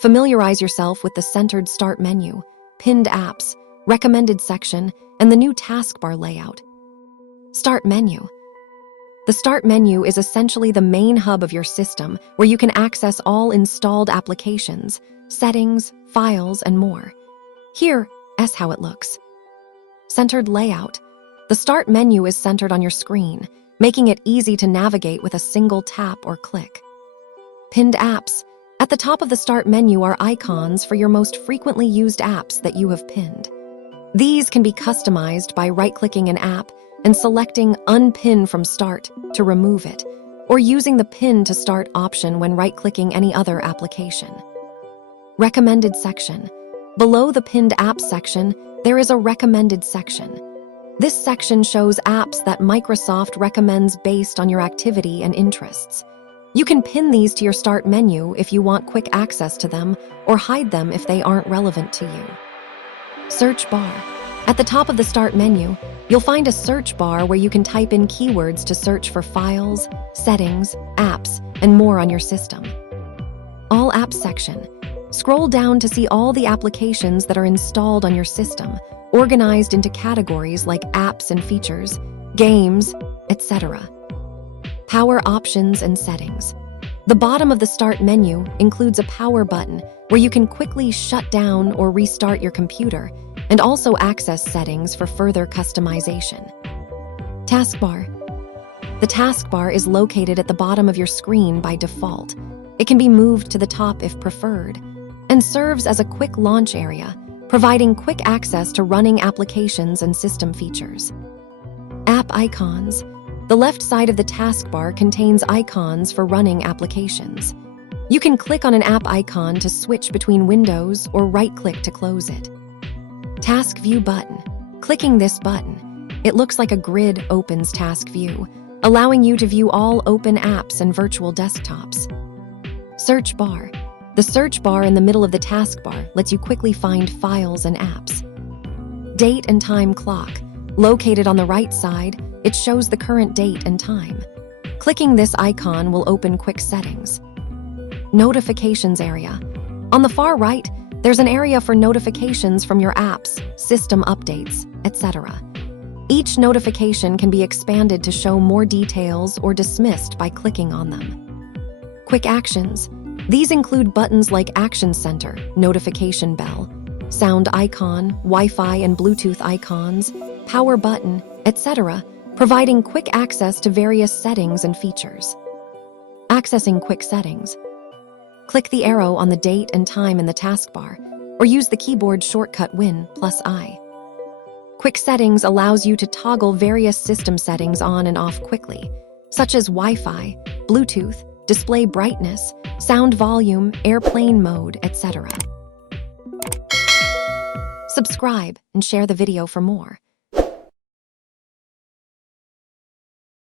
Familiarize yourself with the centered Start menu, pinned apps, recommended section, and the new taskbar layout. Start menu. The Start menu is essentially the main hub of your system where you can access all installed applications, settings, files, and more. Here's how it looks. Centered layout. The Start menu is centered on your screen, making it easy to navigate with a single tap or click. Pinned apps. At the top of the Start menu are icons for your most frequently used apps that you have pinned. These can be customized by right-clicking an app and selecting Unpin from Start to remove it, or using the Pin to Start option when right-clicking any other application. Recommended section. Below the pinned apps section, there is a recommended section. This section shows apps that Microsoft recommends based on your activity and interests. You can pin these to your Start menu if you want quick access to them, or hide them if they aren't relevant to you. Search bar. At the top of the Start menu, you'll find a search bar where you can type in keywords to search for files, settings, apps, and more on your system. All apps section. Scroll down to see all the applications that are installed on your system, organized into categories like apps and features, games, etc. Power options and settings. The bottom of the Start menu includes a power button where you can quickly shut down or restart your computer, and also access settings for further customization. Taskbar. The taskbar is located at the bottom of your screen by default. It can be moved to the top if preferred, and serves as a quick launch area, providing quick access to running applications and system features. App icons. The left side of the taskbar contains icons for running applications. You can click on an app icon to switch between windows or right-click to close it. Task View button. Clicking this button, it looks like a grid opens Task View, allowing you to view all open apps and virtual desktops. Search bar. The search bar in the middle of the taskbar lets you quickly find files and apps. Date and time clock. Located on the right side, it shows the current date and time. Clicking this icon will open quick settings. Notifications area. On the far right, there's an area for notifications from your apps, system updates, etc. Each notification can be expanded to show more details or dismissed by clicking on them. Quick actions. These include buttons like Action Center, Notification Bell, Sound icon, Wi-Fi and Bluetooth icons, Power button, etc., providing quick access to various settings and features. Accessing quick settings. Click the arrow on the date and time in the taskbar, or use the keyboard shortcut Win+I. Quick settings allows you to toggle various system settings on and off quickly, such as Wi-Fi, Bluetooth, display brightness, sound volume, airplane mode, etc. Subscribe and share the video for more.